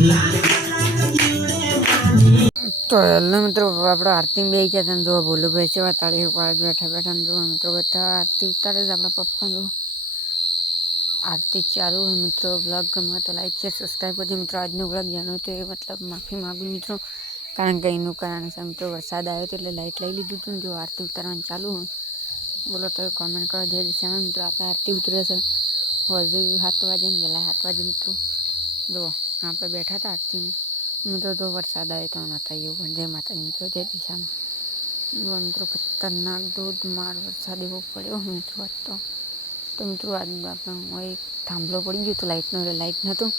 તો હેલો મિત્રો, આપણે આરતી બે ગયા હતા. જો ભોલું ભાઈ છે તાળી પાડ બેઠા બેઠા જો મિત્રો બધા આરતી ઉતારે છે. આપણા પપ્પા જો આરતી ચાલુ હોય. મિત્રો બ્લોગ ગમે તો લાઈક છે, સબસ્ક્રાઈબ કરજો. મિત્રો આજનો બ્લોગ જાણો તો એ મતલબ માફી માગું મિત્રો, કારણ કે એનું કારણ છે મિત્રો વરસાદ આવ્યો હતો એટલે લાઈટ લઈ લીધું હતું ને જો આરતી ઉતારવાનું ચાલુ હોય. બોલો તો કોમેન્ટ કરો જે દિશામાં મિત્રો આપણે આરતી ઉતરે છે. હજુ 7 વાગે ને વહેલા 7 વાગે મિત્રો જો આપણે બેઠા હતા આરતીમાં. મિત્રો તો વરસાદ આવે તો નતા એવું પણ જય માતાજી મિત્રો, જય દિશામાં મિત્રો ખતરનાક ધોધમાર વરસાદ એવો પડ્યો મિત્રો આજ તો મિત્રો આજ આપણે એક થાંભલો પડી ગયો તો લાઇટનો, એટલે લાઇટ નહોતું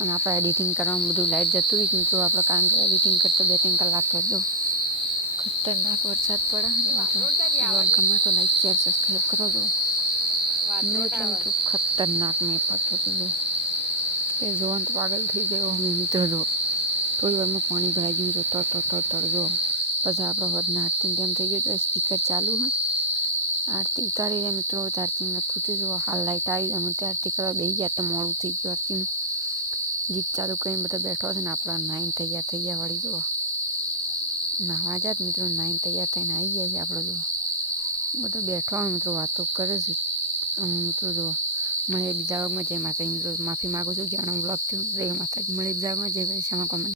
અને આપણે એડિટિંગ કરવામાં બધું લાઇટ જતું રહ્યું મિત્રો આપણે, કારણ કે એડિટિંગ કરતો 2-3 કલાક થયો. ખતરનાક વરસાદ પડે મિત્રો. બ્લોગ ગમે તો લાઈક શેર સબસ્ક્રાઈબ કરો છો. એટલે મિત્રો ખતરનાક મેં પડતો હતો જો એ જોવાનું તો પાગલ થઈ ગયો અમે મિત્રો. જો થોડી વારમાં પાણી ભરાઈ ગયું તો તડ જો પછી આપણે વધના આરતી તેમ થઈ ગયો તો સ્પીકર ચાલુ હોય. આરતી ઉતારી જાય મિત્રો, આરતી નથી થતી. જો હાલ લાઈટ આવી અમે તે આરતી કરવા બેસી ગયા તો મોડું થઈ ગયું. આરતીનું ગીત ચાલુ કરીને બધા બેઠો છે ને આપણા નાઈન તૈયાર થઈ ગયા વાળી જો નાવા જાત મિત્રો, નાઈન તૈયાર થઈને આવી ગયા છે આપણે. જો બધા બેઠો હોય મિત્રો, વાતો કરે છે મિત્રો. જો મળે બીજા વર્ગમાં જય માતાજી મિત્રો, માફી માગું છું કે આનો બ્લોગ થયો. જય માતાજી, મળે બીજા વર્ગમાં જય માતાજી. કોમેન્ટ